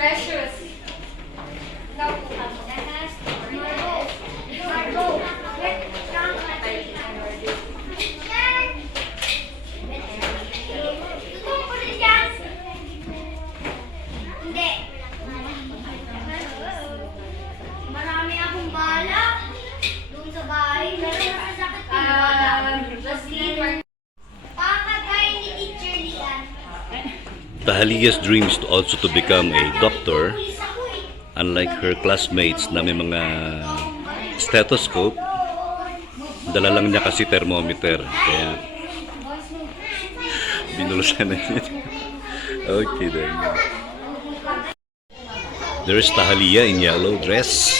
Precious. Ikaw po ka muna na. Margo. Hindi. Marami akong bala. Doon sa bahay. Meron masasakit yung bala. Pakagay ni Teacher Lian. Tahalia's dreams also to become a doctor. Unlike her classmates na may mga stethoscope, dala lang niya kasi thermometer. Kaya binulusan na niya. Okay then. There's Tahalia in yellow dress.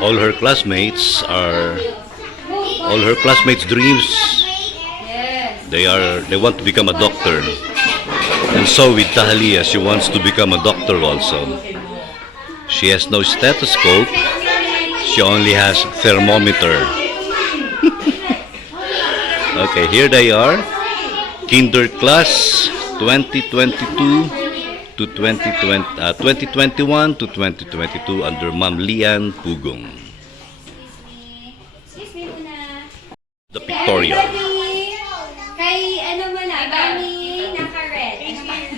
All her classmates dreams. They want to become a doctor. And so with Tahalia, she wants to become a doctor also. She has no stethoscope. She only has thermometer. Okay, here they are. Kinder class 2022 to 2021 to 2022 under Ma'am Lian Pugong. Excuse me muna. The pictorial. Kay ano muna, kami naka-red.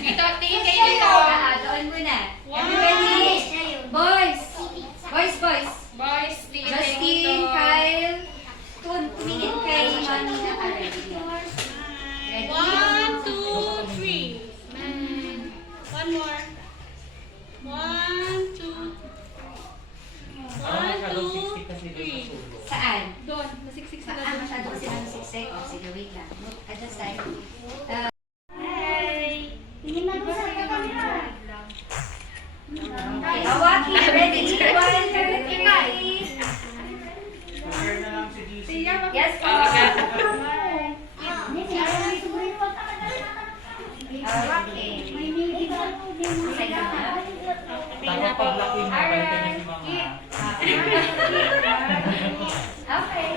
Dito, tingin kayo dito. Doon muna. Everybody, boys. Boys. Boys, tingin kayo Justin, dito. Kyle, tumingin kay mami naka-red. Ready? 1, 2, 3. One more. 1, 2. 1, 2, 3. Saan? Doon, nasiksik sa Saan? Masyado kasi nasiksik. O, sige, wait lang. Adjust tayo. Hi! Tingin na sa camera. Okay, awaki. Ready? 1, 2, 3. Yes, po. Awaki. Say na. Para paglaki mo, balikan niyo si Mama. Okay.